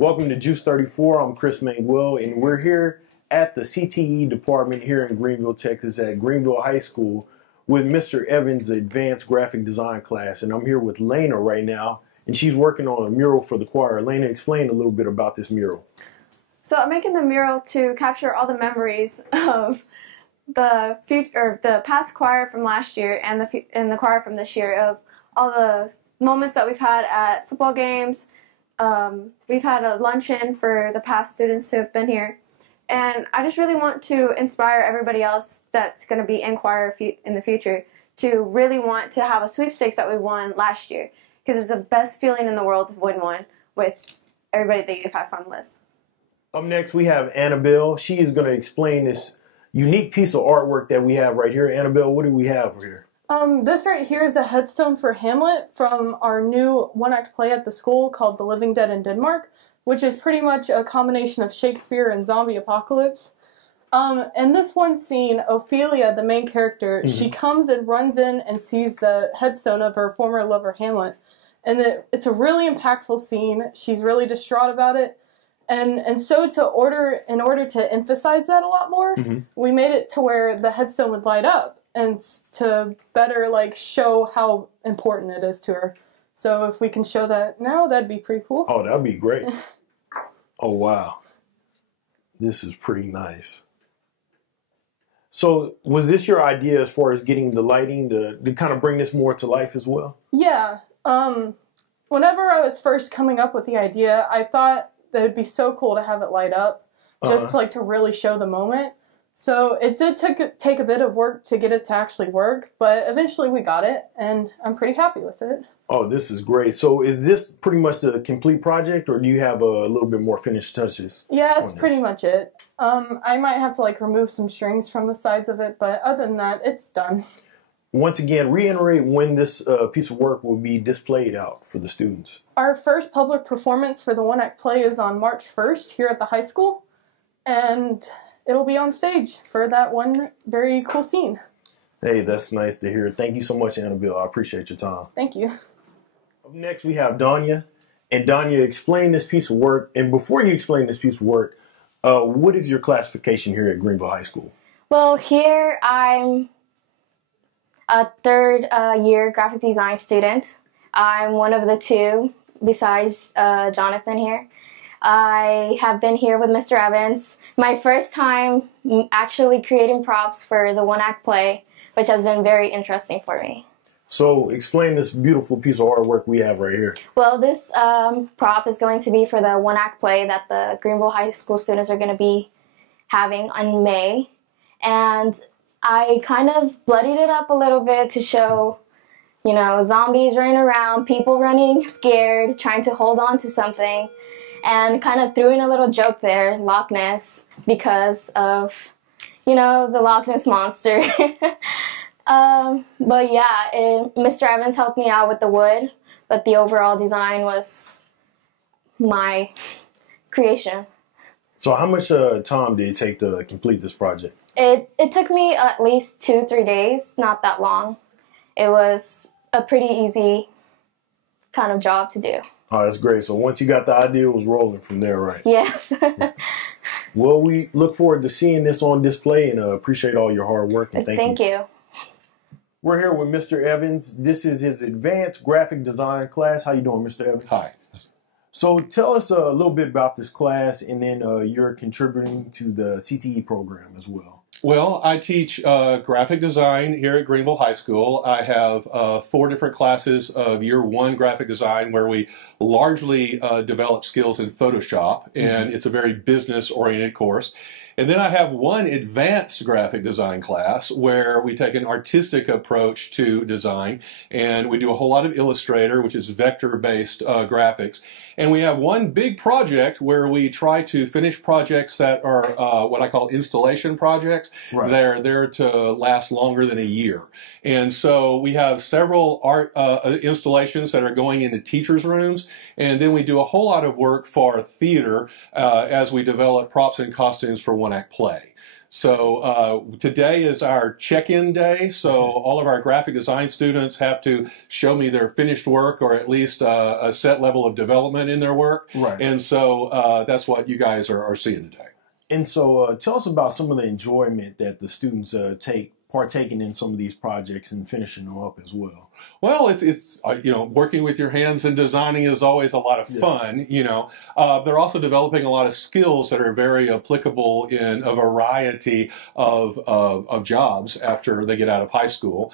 Welcome to Juice 34. I'm Chris Manguel, and we're here at the CTE department here in Greenville, Texas, at Greenville High School with Mr. Evans' advanced graphic design class. And I'm here with Lena right now, and she's working on a mural for the choir. Lena, explain a little bit about this mural. So I'm making the mural to capture all the memories of the past choir from last year and the choir from this year, of all the moments that we've had at football games. We've had a luncheon for the past students who have been here. And I just really want to inspire everybody else that's going to be in choir in the future to really want to have a sweepstakes that we won last year, because it's the best feeling in the world to win one with everybody that you've had fun with. Up next, we have Annabelle. She is going to explain this unique piece of artwork that we have right here. Annabelle, what do we have here? This right here is a headstone for Hamlet from our new one-act play at the school called The Living Dead in Denmark, which is pretty much a combination of Shakespeare and zombie apocalypse. In this one scene, Ophelia, the main character, she comes and runs in and sees the headstone of her former lover Hamlet. And it's a really impactful scene. She's really distraught about it. And so in order to emphasize that a lot more, we made it to where the headstone would light up, and to better show how important it is to her. So if we can show that now, that'd be pretty cool. Oh, that'd be great. Oh, wow. This is pretty nice. So was this your idea as far as getting the lighting to kind of bring this more to life as well? Yeah. Whenever I was first coming up with the idea, I thought that it'd be so cool to have it light up, just to really show the moment. So it did take a bit of work to get it to actually work, but eventually we got it, and I'm pretty happy with it. Oh, this is great. So is this pretty much the complete project, or do you have a little bit more finished touches? Yeah, that's pretty much it. I might have to remove some strings from the sides of it, but other than that, it's done. Once again, reiterate when this piece of work will be displayed out for the students. Our first public performance for the one-act play is on March 1st here at the high school, and it'll be on stage for that one very cool scene. Hey, that's nice to hear. Thank you so much, Annabelle. I appreciate your time. Thank you. Up next, we have Danya. And Danya, explain this piece of work. And before you explain this piece of work, what is your classification here at Greenville High School? Well, here I'm a third year graphic design student. I'm one of the two besides Jonathan here. I have been here with Mr. Evans. My first time actually creating props for the one-act play, which has been very interesting for me. So explain this beautiful piece of artwork we have right here. Well, this prop is going to be for the one-act play that the Greenville High School students are going to be having in May. And I kind of bloodied it up a little bit to show, you know, zombies running around, people running scared, trying to hold on to something. And kind of threw in a little joke there, Loch Ness, because of, you know, the Loch Ness Monster. But yeah, Mr. Evans helped me out with the wood, but the overall design was my creation. So how much time did it take to complete this project? It took me at least 2-3 days, not that long. It was a pretty easy kind of job to do. Oh, that's great. So once you got the idea, it was rolling from there, right? Yes. Well, we look forward to seeing this on display, and appreciate all your hard work. And thank you. We're here with Mr. Evans. This is his advanced graphic design class. How you doing, Mr. Evans? Hi. So tell us a little bit about this class, and then you're contributing to the CTE program as well. Well, I teach graphic design here at Greenville High School. I have 4 different classes of year 1 graphic design where we largely develop skills in Photoshop, and it's a very business-oriented course. And then I have 1 advanced graphic design class where we take an artistic approach to design, and we do a whole lot of Illustrator, which is vector-based graphics. And we have 1 big project where we try to finish projects that are what I call installation projects. Right. They're there to last longer than a year. And so we have several art installations that are going into teachers' rooms, and then we do a whole lot of work for theater as we develop props and costumes for one one-act play. So today is our check-in day, so all of our graphic design students have to show me their finished work, or at least a set level of development in their work. Right. And so that's what you guys are seeing today. And so tell us about some of the enjoyment that the students partaking in some of these projects and finishing them up as well. Well, it's you know, working with your hands and designing is always a lot of fun. You know, they're also developing a lot of skills that are very applicable in a variety of jobs after they get out of high school.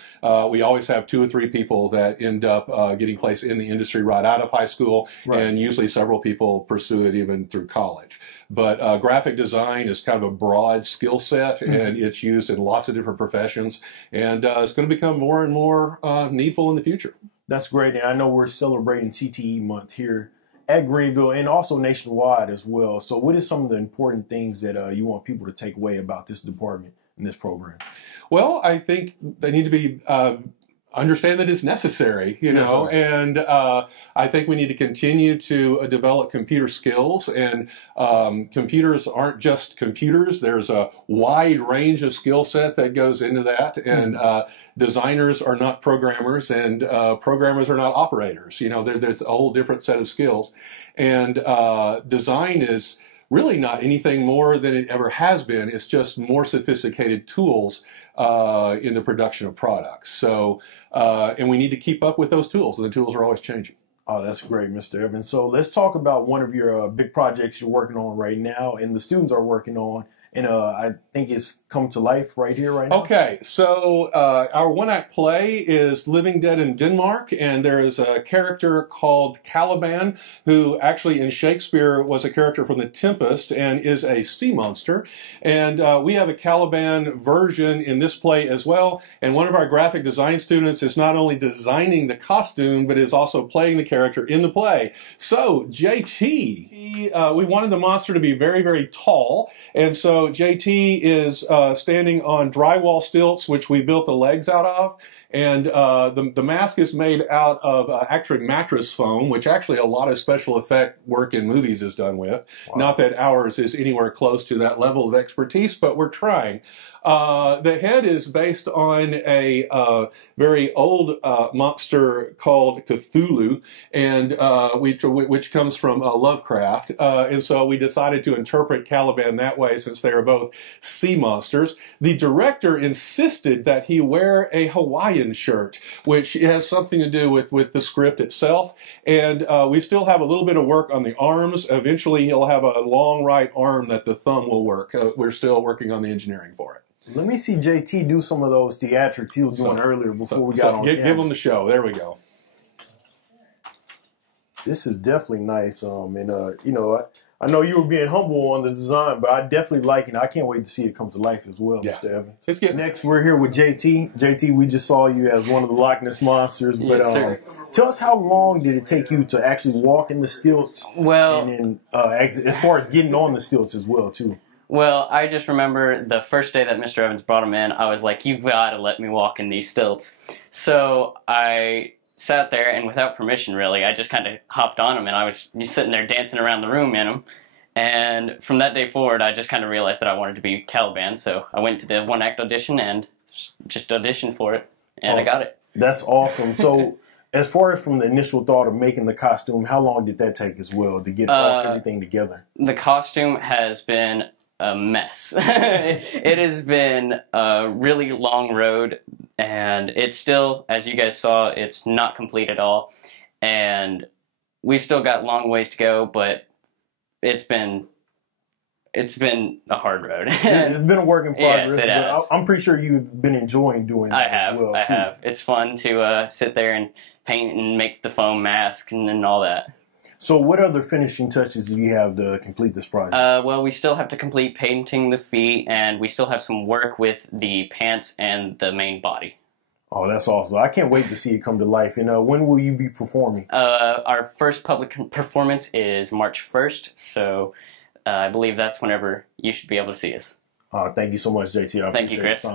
We always have 2 or 3 people that end up getting placed in the industry right out of high school, and usually several people pursue it even through college. But graphic design is kind of a broad skill set, and it's used in lots of different professions, and it's going to become more and more needful in the future. That's great, and I know we're celebrating CTE month here at Greenville and also nationwide as well. So what are some of the important things that you want people to take away about this department and this program? Well, I think they need to be understand that it's necessary, you know, and I think we need to continue to develop computer skills, and computers aren't just computers. There's a wide range of skill set that goes into that, and designers are not programmers, and programmers are not operators. You know, there's a whole different set of skills, and design is really not anything more than it ever has been. It's just more sophisticated tools in the production of products. So, and we need to keep up with those tools, and the tools are always changing. Oh, that's great, Mr. Evans. So let's talk about one of your big projects you're working on right now, and the students are working on, and I think it's come to life right here, right now. Okay, so our one-act play is Living Dead in Denmark, and there is a character called Caliban, who actually in Shakespeare was a character from The Tempest and is a sea monster. And we have a Caliban version in this play as well. And one of our graphic design students is not only designing the costume, but is also playing the character in the play. So JT, we wanted the monster to be very, very tall, and so JT is standing on drywall stilts, which we built the legs out of. And the mask is made out of actually mattress foam, which actually a lot of special effect work in movies is done with. Wow. Not that ours is anywhere close to that level of expertise, but we're trying. The head is based on a very old monster called Cthulhu, and which comes from Lovecraft. And so we decided to interpret Caliban that way, since they are both sea monsters. The director insisted that he wear a Hawaiian shirt, which has something to do with the script itself. And we still have a little bit of work on the arms. Eventually he'll have a long right arm that the thumb will work. We're still working on the engineering for it. Let me see JT do some of those theatrics he was doing earlier before we got on camera. Give them the show. There we go. This is definitely nice. You know, I know you were being humble on the design, but I definitely like it. I can't wait to see it come to life as well, Mr. Evans. Let's get next. We're here with JT. JT, we just saw you as one of the Loch Ness monsters, but tell us, how long did it take you to actually walk in the stilts? Well, and then as far as getting on the stilts as well, too. Well, I just remember the first day that Mr. Evans brought him in, I was like, you gotta let me walk in these stilts. So I sat there, and without permission, really, I just kind of hopped on him, and I was sitting there dancing around the room in them. And from that day forward, I just kind of realized that I wanted to be Caliban, so I went to the one-act audition and just auditioned for it, and I got it. That's awesome. So as far as from the initial thought of making the costume, how long did that take as well to get everything together? The costume has been a mess. It has been a really long road, and it's still, as you guys saw, it's not complete at all, and we've still got long ways to go, but it's been a hard road. It's been a work in progress. Yes, it has. But I'm pretty sure you've been enjoying doing that as well, too. I have. It's fun to sit there and paint and make the foam mask and all that. So what other finishing touches do you have to complete this project? Well, we still have to complete painting the feet, and we still have some work with the pants and the main body. Oh, that's awesome. I can't wait to see it come to life. And when will you be performing? Our first public performance is March 1st, so I believe that's whenever you should be able to see us. Thank you so much, JT. Thank you, Chris.